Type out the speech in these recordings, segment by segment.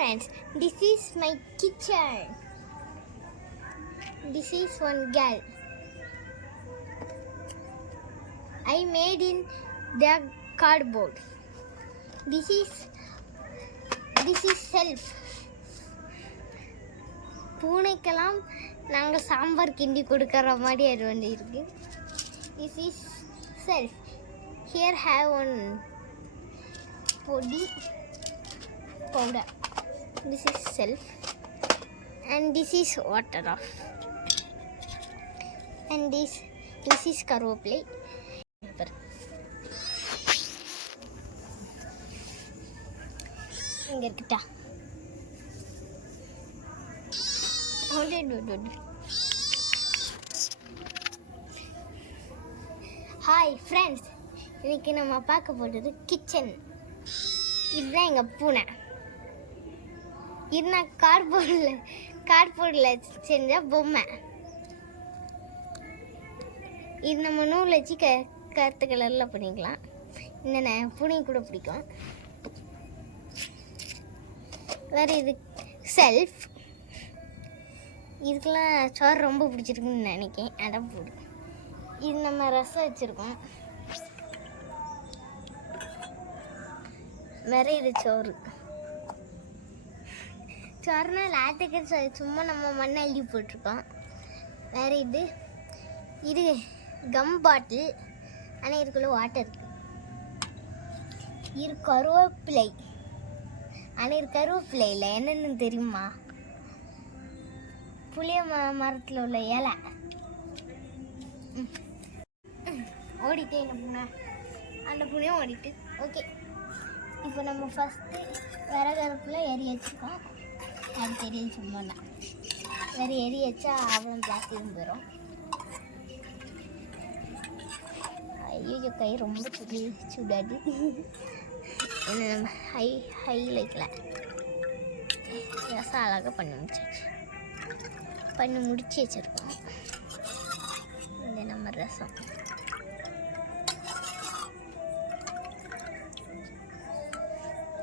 Friends, this is my kitchen. This is one girl. I made in the cardboard. This is self. பூனைக்கெல்லாம் நாங்கள் சாம்பார் கிண்டி கொடுக்குற மாதிரி அது வந்து இருக்கு. This is self. Here have one பொடி powder. This is self, and this is water off, and this is கருவேப்பிலை. இங்க இருக்கட்டா. Hi friends, இன்னைக்கு நம்ம பார்க்க போகிறது கிச்சன். இதுதான் எங்கள் பூனை. இது நான் கார்ட்போர்டில் செஞ்ச பொம்மை. இது நம்ம நூல் வச்சு கருத்து கலரில் பண்ணிக்கலாம். இந்த பூனை கூட பிடிக்கும். வேறு இது செல்ஃப். இதுக்கெல்லாம் சோறு ரொம்ப பிடிச்சிருக்குன்னு நினைக்கிறேன். அடம் போடு. இது நம்ம ரசம் வச்சுருக்கோம். வேறு இது சோறுனா லாத்துக்கு சும்மா நம்ம மண்ணை அள்ளி போட்டிருக்கோம். வேறு இது கம் பாட்டில். ஆனால் இதுக்குள்ள வாட்டர் இருக்கு. இது கருவேப்பிலை. ஆனால் இது கருவேப்பிலை இல்லை, என்னென்னு தெரியுமா? புளிய மரத்தில் உள்ள இலை. ஓடிட்டே என்ன பூனை, அந்த பூனையும் ஓடிட்டு. ஓகே, இப்போ நம்ம ஃபஸ்ட்டு விறகடுப்பில் எரி வச்சுருக்கோம். அது தெரியும் சும்மா தான். வேறு எரி வச்சா அவ்வளோ ஜாஸ்தியும் போயிடும். ஐயோ, கை ரொம்ப சுடாது. என்ன நம்ம ஹையில் வைக்கலாம். ரசம் அழகாக பண்ணி முடிச்சு வச்சுருக்கோம். இந்த நம்ம ரசம்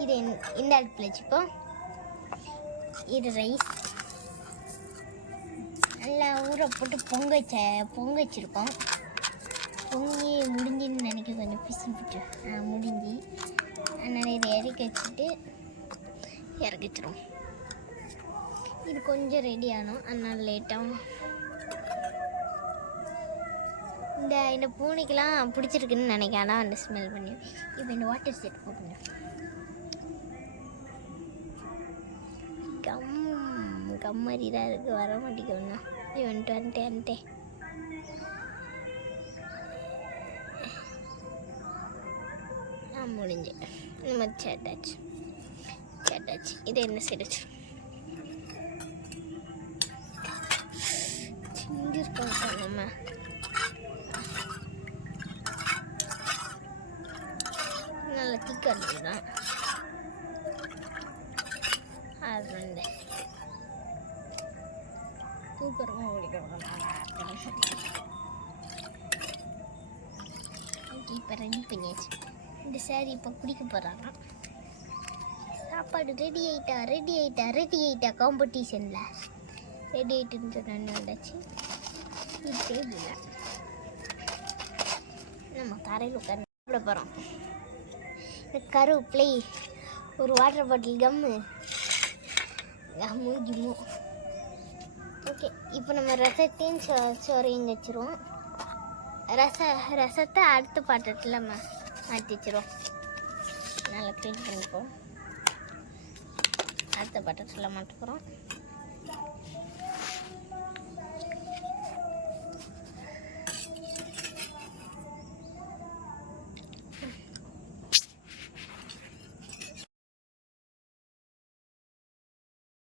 இது இந்த அடுப்பில் வச்சுப்போம். இது ரைஸ் நல்லா ஊற போட்டு பொங்க வச்சுருக்கோம். பொங்கி முடிஞ்சுன்னு நினைக்க கொஞ்சம் பிசு போட்டு முடிஞ்சு. அதனால் இதை இறக்கி வச்சுருவோம். இது கொஞ்சம் ரெடி ஆகணும், அதனால் லேட்டாகும். இந்த பூனைக்கெல்லாம் பிடிச்சிருக்குன்னு நினைக்கிறேன். ஆனால் அந்த ஸ்மெல் பண்ணி. இப்போ இந்த வாட்டர் செட் போட்டுங்க. கம் மாதிரி தான் இருக்குது, வர மாட்டேங்கண்ணா. வந்துட்டேன். முடிஞ்சு நம்ம சேட்டாச்சு. இது என்ன செய்யச்சு செஞ்சுருக்கோம். நம்ம நல்லா திக்காக தான். அது வந்து சூப்பராக ஓடிக்கணும். இப்போ ரெடி பண்ணியாச்சு. இந்த சாரி இப்போ குடிக்க போகிறாங்க. சாப்பாடு ரெடி ஆகிட்டா காம்படிஷனில் ரெடி ஆகிட்டுன்னு சொன்னான்னு வந்தாச்சு. இது டேபிளில் நம்ம தரையில் உட்காந்து சாப்பிட போகிறோம். இந்த கருவேப்பிலை, ஒரு வாட்டர் பாட்டில் கம்மு. ஓகே, இப்போ நம்ம ரசத்தையும் சோறையும் வச்சுருவோம். ரசத்தை அடுத்த பாத்திரத்தில் மாற்றி வச்சுருவோம். நல்லா க்ளீன் பண்ணிப்போம். அடுத்த பாத்திரத்தில் மாட்ட போகிறோம்.